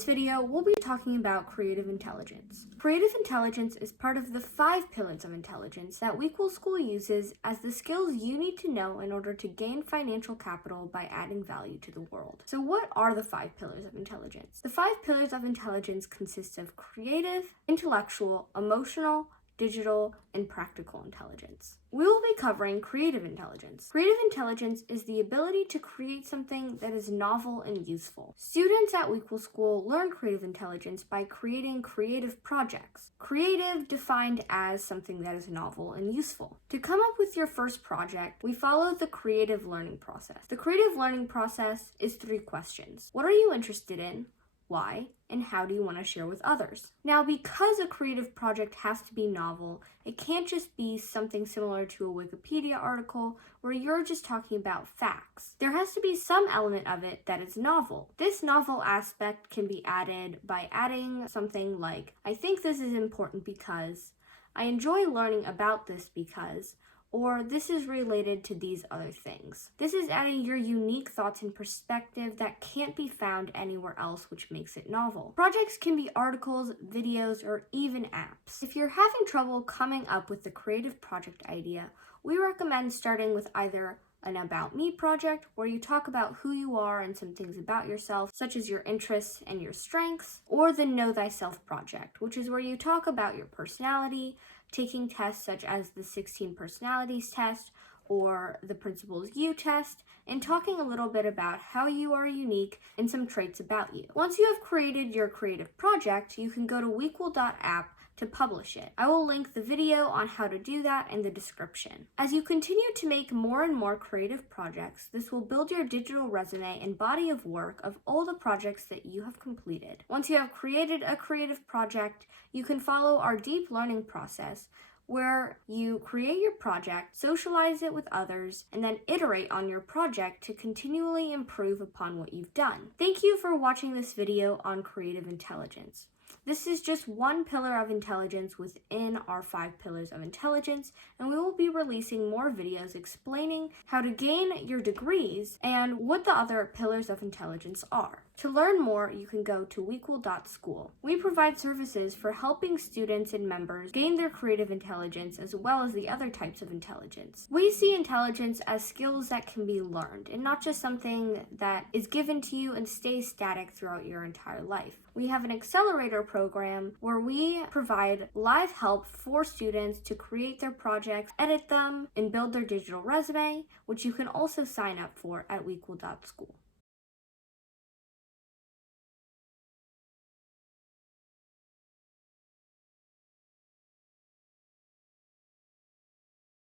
this video, we'll be talking about creative intelligence. Creative intelligence is part of the 5 pillars of intelligence that WEquil.School uses as the skills you need to know in order to gain financial capital by adding value to the world. So what are the 5 pillars of intelligence? The 5 pillars of intelligence consist of creative, intellectual, emotional, digital, and practical intelligence. We will be covering creative intelligence. Creative intelligence is the ability to create something that is novel and useful. Students at WEquil.School learn creative intelligence by creating creative projects. Creative defined as something that is novel and useful. To come up with your first project, we follow the creative learning process. The creative learning process is 3 questions. What are you interested in? Why, and how do you want to share with others? Now, because a creative project has to be novel, it can't just be something similar to a Wikipedia article where you're just talking about facts. There has to be some element of it that is novel. This novel aspect can be added by adding something like, I think this is important because, I enjoy learning about this because, or this is related to these other things. This is adding your unique thoughts and perspective that can't be found anywhere else, which makes it novel. Projects can be articles, videos, or even apps. If you're having trouble coming up with the creative project idea, we recommend starting with either an About Me project, where you talk about who you are and some things about yourself, such as your interests and your strengths, or the Know Thyself project, which is where you talk about your personality, taking tests such as the 16 personalities test or the Principles You test, and talking a little bit about how you are unique and some traits about you. Once you have created your creative project, you can go to WEquil.app to publish it. I will link the video on how to do that in the description. As you continue to make more and more creative projects, this will build your digital resume and body of work of all the projects that you have completed. Once you have created a creative project, you can follow our deep learning process where you create your project, socialize it with others, and then iterate on your project to continually improve upon what you've done. Thank you for watching this video on creative intelligence. This is just one pillar of intelligence within our 5 pillars of intelligence, and we will be releasing more videos explaining how to gain your degrees and what the other pillars of intelligence are. To learn more, you can go to WEquil.School. We provide services for helping students and members gain their creative intelligence as well as the other types of intelligence. We see intelligence as skills that can be learned and not just something that is given to you and stays static throughout your entire life. We have an accelerator program where we provide live help for students to create their projects, edit them, and build their digital resume, which you can also sign up for at WEquil.School.